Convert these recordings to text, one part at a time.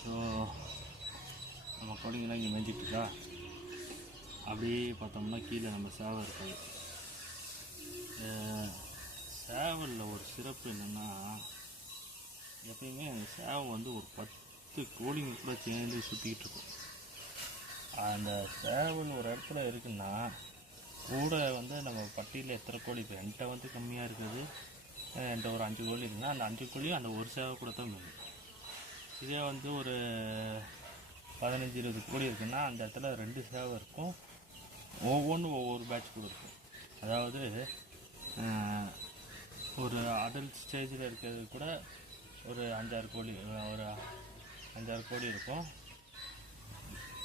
So நம்ம கோழிங்கெல்லாம் இங்கே மேய்ஞ்சிட்ருக்கா. அப்படியே பார்த்தோம்னா கீழே நம்ம சேவல் இருக்காது. சேவலில் ஒரு சிறப்பு என்னென்னா, எப்பயுமே அந்த சேவல் வந்து ஒரு 10 கோழிங்க கூட சேர்ந்து சுற்றிக்கிட்டு இருக்கும். அந்த சேவல் ஒரு இடத்துல இருக்குன்னா கூட வந்து நம்ம பட்டியில் எத்தனை கோழி, இப்போ என்கிட்ட வந்து கம்மியாக இருக்குது, என்கிட்ட ஒரு 5 கோழி இருக்குன்னா அந்த 5 கோழியும் அந்த ஒரு சேவல் கூட தான் மேயும். இதே வந்து ஒரு 15-20 கோழி இருக்குன்னா அந்த இடத்துல 2 சேவல் இருக்கும். ஒவ்வொன்றும் ஒவ்வொரு பேட்ச் கூட இருக்கும். அதாவது ஒரு அடல்ட் ஸ்டேஜில் இருக்கிறது கூட ஒரு 5-6 கோழி, ஒரு 5-6 கோழி இருக்கும்.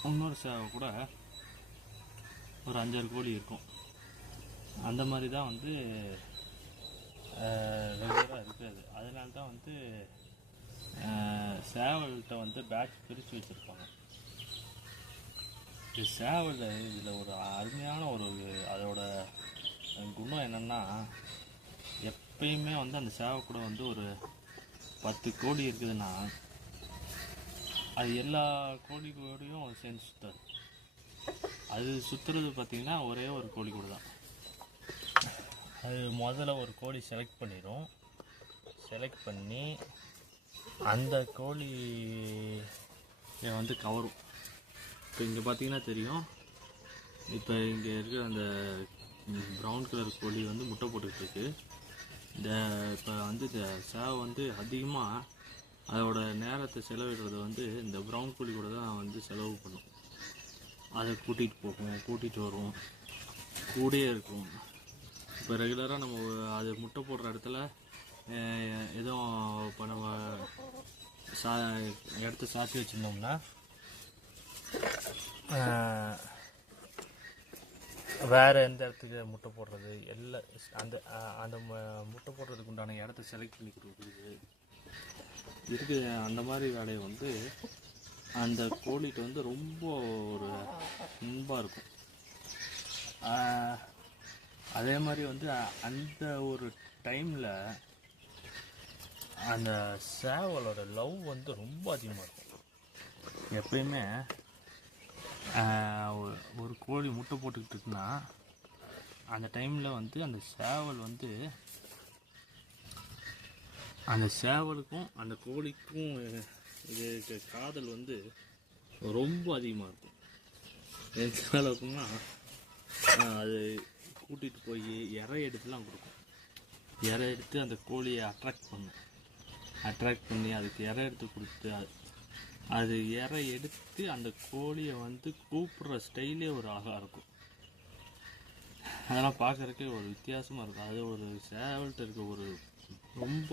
இன்னொரு சேவை கூட ஒரு 5-6 கோழி இருக்கும். அந்த மாதிரி தான் வந்து ரெகுலராக இருக்காது. அதனால தான் வந்து சேவல்கிட்ட வந்து பேட்ச் பிரித்து வச்சுருப்பாங்க. இது சேவல் இதில் ஒரு அருமையான ஒரு அதோட குணம் என்னென்னா, எப்பயுமே வந்து அந்த சேவை கூட வந்து ஒரு 10 கோழி இருக்குதுன்னா அது எல்லா கோழி கூடயும் சேர்ந்து சுற்றாது. அது சுற்றுறது பார்த்திங்கன்னா ஒரே ஒரு கோழி கூட தான். அது முதல்ல ஒரு கோழி செலக்ட் பண்ணிடும். செலக்ட் பண்ணி அந்த கோழி வந்து கவரும். இப்போ இங்கே பார்த்தீங்கன்னா தெரியும், இப்போ இங்கே இருக்கிற அந்த ப்ரௌன் கலர் கோழி வந்து முட்டை போட்டுக்கிட்டு இப்போ வந்து இந்த சேவை வந்து அதிகமாக அதோட நேரத்தை செலவிடுறது வந்து இந்த ப்ரௌன் கோழி கூட தான் வந்து செலவு பண்ணும். அதை கூட்டிகிட்டு போகும், கூட்டிகிட்டு வரும், கூடயே இருக்கும். இப்போ ரெகுலராக நம்ம அது முட்டை போடுற இடத்துல எதுவும் இப்போ நம்ம இடத்த சாத்தி வச்சுருந்தோம்னா வேறு எந்த இடத்துக்கு முட்டை போடுறது எல்லாம் அந்த அந்த முட்டை போடுறதுக்கு உண்டான இடத்த செலக்ட் பண்ணி கொடுக்குறது இருக்குது. அந்த மாதிரி வேலையை வந்து அந்த கோழிகிட்ட வந்து ரொம்ப ஒரு அன்பாக இருக்கும். அதே மாதிரி வந்து அந்த ஒரு டைமில் அந்த சேவலோட லவ் வந்து ரொம்ப அதிகமாக இருக்கும். எப்பயுமே ஒரு கோழி முட்டை போட்டுக்கிட்டு இருக்குன்னா அந்த டைமில் வந்து அந்த சேவல் வந்து அந்த சேவலுக்கும் அந்த கோழிக்கும் இது காதல் வந்து ரொம்ப அதிகமாக இருக்கும். எந்த அளவுக்குன்னா அது கூட்டிகிட்டு போய் இறை எடுத்துலாம் கொடுக்கும். இறை எடுத்து அந்த கோழியை அட்ராக்ட் பண்ணி அதுக்கு இறை எடுத்து கொடுத்து அது இறை எடுத்து அந்த கோழியை வந்து கூப்பிட்ற ஸ்டைலே ஒரு அழகாக இருக்கும். அதெல்லாம் பார்க்குறதுக்கே ஒரு வித்தியாசமாக இருக்கும். அது ஒரு சேவல்கிட்ட இருக்க ஒரு ரொம்ப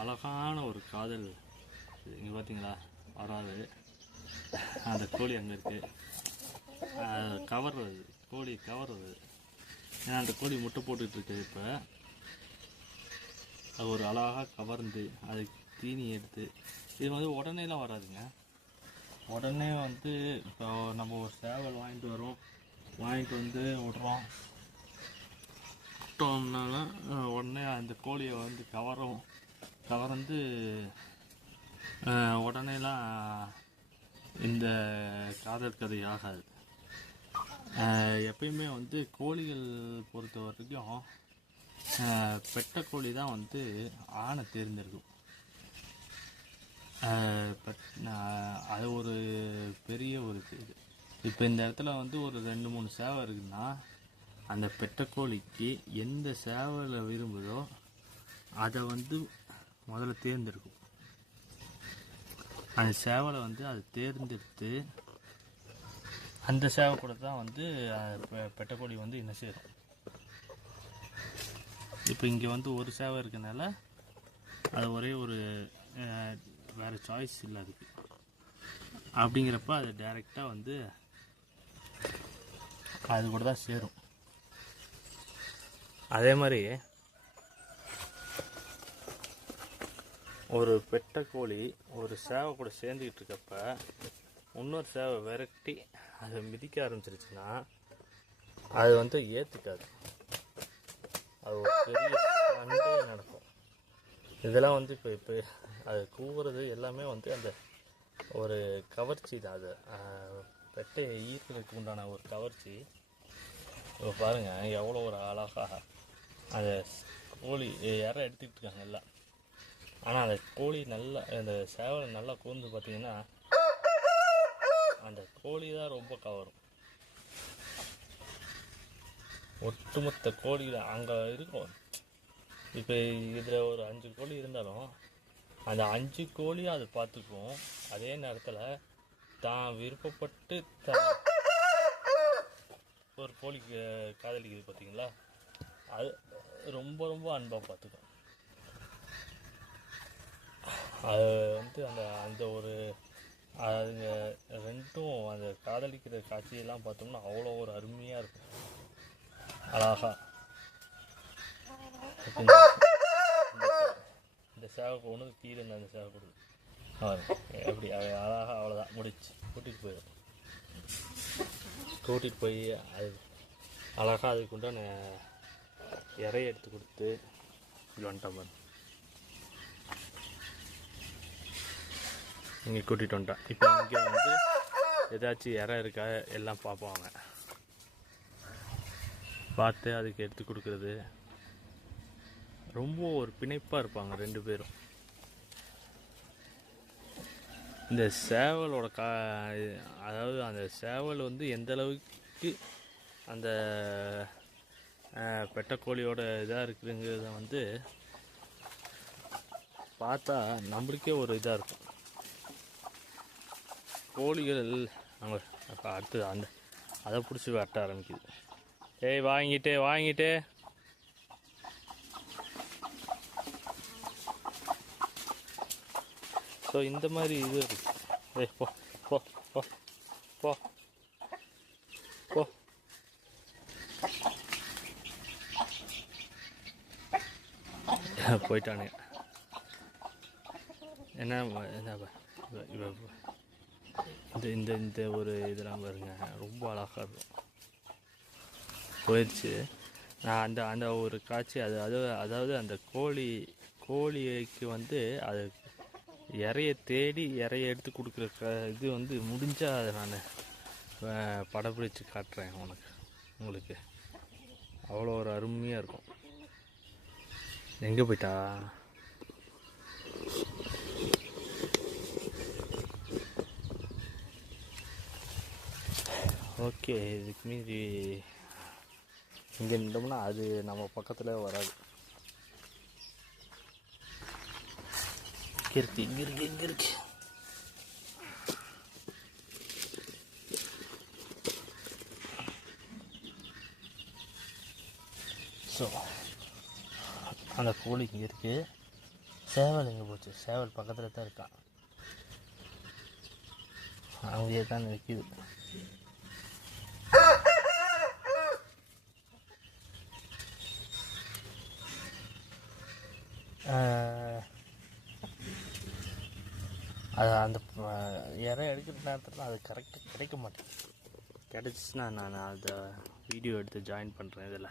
அழகான ஒரு காதல். இங்கே பார்த்தீங்களா, வராது அந்த கோழி அங்கே இருக்குது, கவர்றது, கோழி கவர்றது. ஏன்னா அந்த கோழி முட்டை போட்டுக்கிட்டு இருக்குது. இப்போ அது ஒரு அழகாக கவர்ந்து அதுக்கு தீனி எடுத்து, இது வந்து உடனேலாம் வராதுங்க. உடனே வந்து இப்போ நம்ம ஒரு சேவல் வாங்கிட்டு வந்து விட்டோம்னாலும் உடனே அந்த கோழியை வந்து கவர்ந்து உடனேலாம் இந்த காதல் கதை ஆகாது. எப்பயுமே வந்து கோழிகள் பொறுத்த வரைக்கும் பெட்டை கோழி தான் வந்து ஆணை தேர்ந்தெடுக்கும். அது ஒரு பெரிய ஒரு இது. இப்போ இந்த இடத்துல வந்து ஒரு 2-3 சேவை இருக்குதுன்னா அந்த பெட்டை கோழிக்கு எந்த சேவலை விரும்புதோ அதை வந்து முதல்ல தேர்ந்தெடுக்கும். அந்த சேவலை வந்து அதை தேர்ந்தெடுத்து அந்த சேவை கூட தான் வந்து பெட்டை கோழி வந்து என்ன சேரும். இப்போ இங்கே வந்து ஒரு சேவை இருக்கனால அது ஒரே ஒரு வேறு சாய்ஸ் இல்லை அதுக்கு. அப்படிங்கிறப்ப அது டைரெக்டாக வந்து அது கூட தான் சேரும். அதே மாதிரி ஒரு பெட்டை கோழி ஒரு சேவை கூட சேர்ந்துக்கிட்டு இருக்கப்ப இன்னொரு சேவை விரட்டி அதை மிதிக்க ஆரம்பிச்சிருச்சுன்னா அது வந்து ஏற்றுக்காது. அது ஒரு பெரிய சண்டையே நடக்கும். இதெல்லாம் வந்து இப்போ அது கூவுறது எல்லாமே வந்து அந்த ஒரு கவர்ச்சி தான் அது, பெட்டையை ஈர்க்கிறதுக்கு உண்டான ஒரு கவர்ச்சி. இப்போ பாருங்கள் எவ்வளோ ஒரு அழகாக அந்த கோழி இற எடுத்துக்கிட்டு இருக்காங்க எல்லாம். ஆனால் அந்த கோழி நல்லா, அந்த சேவலை நல்லா கூர்ந்து பார்த்தீங்கன்னா அந்த கோழி தான் ரொம்ப கவரும். ஒட்டுமொத்த கோழியில் அங்கே இருக்கும். இப்போ இதில் ஒரு 5 கோழி இருந்தாலும் அந்த 5 கோழியும் அது பார்த்துக்கும். அதே நேரத்தில் தான் விருப்பப்பட்டு ஒரு கோழிக்கு காதலிக்குது பார்த்தீங்களா, அது ரொம்ப ரொம்ப அன்பாக பார்த்துக்கும். அது வந்து அந்த அந்த ஒரு அதுங்க ரெண்டும் அந்த காதலிக்கிற காட்சியெல்லாம் பார்த்தோம்னா அவ்வளோ ஒரு அருமையாக இருக்கும், அழகா. இந்த சேவை ஒன்று கீழே இருந்த அந்த சேவை கொடுது எப்படி அழகாக, அவ்வளோதான் முடிச்சு கூட்டிகிட்டு போயிடும். கூட்டிகிட்டு போய் அது அழகாக அதுக்கு உண்டான இறைய எடுத்து கொடுத்து இது வந்துட்டேன். இங்கே கூட்டிகிட்டு வந்துட்டேன். இப்போ இங்கே வந்து ஏதாச்சும் இறை இருக்கா எல்லாம் பார்ப்பாங்க, பார்த்து அதுக்கு எடுத்து கொடுக்குறது. ரொம்ப ஒரு பிணைப்பாக இருப்பாங்க 2 பேரும். இந்த சேவலோட அதாவது அந்த சேவல் வந்து எந்த அளவுக்கு அந்த பெட்டைக்கோழியோட இதாக இருக்குதுங்கிறத வந்து பார்த்தா நம்மளுக்கே ஒரு இதாக இருக்கும். கோழிகள் அங்கே அப்போ அடுத்தது அந்த அதை பிடிச்சி வெட்ட ஆரம்பிக்குது. ஏய் வாங்கிட்டு ஸோ இந்த மாதிரி இது இருக்கு. ஏய் போ போ போ போ போ போயிட்டானே. என்ன இந்த இந்த ஒரு இதெல்லாம் பாருங்க, ரொம்ப அழகாக இருக்கும். போயிடுச்சு. நான் அந்த அந்த ஒரு காட்சி அதாவது அந்த கோழிக்கு வந்து அது இறைய எடுத்து கொடுக்குற இது வந்து முடிஞ்சால் அதை நான் படப்பிடிச்சு காட்டுறேன் உங்களுக்கு. அவ்வளோ ஒரு அருமையாக இருக்கும். எங்கே போயிட்டா? ஓகே, இதுக்கு மீறி இங்கே நின்றோம்னா அது நம்ம பக்கத்தில் வராது. இங்கே இருக்கு. ஸோ அந்த கோழி இங்கே இருக்குது. சேவல் எங்கே போச்சு? சேவல் பக்கத்தில் தான் இருக்கான், அங்கேயே தான் நிற்கிது. அது அந்த இறை எடுக்கிற நேரத்தில் அது கரெக்டாக கிடைக்க மாட்டேங்குது. கிடச்சிச்சின்னா நான் அதை வீடியோ எடுத்து ஜாயின் பண்ணுறேன் இதில்.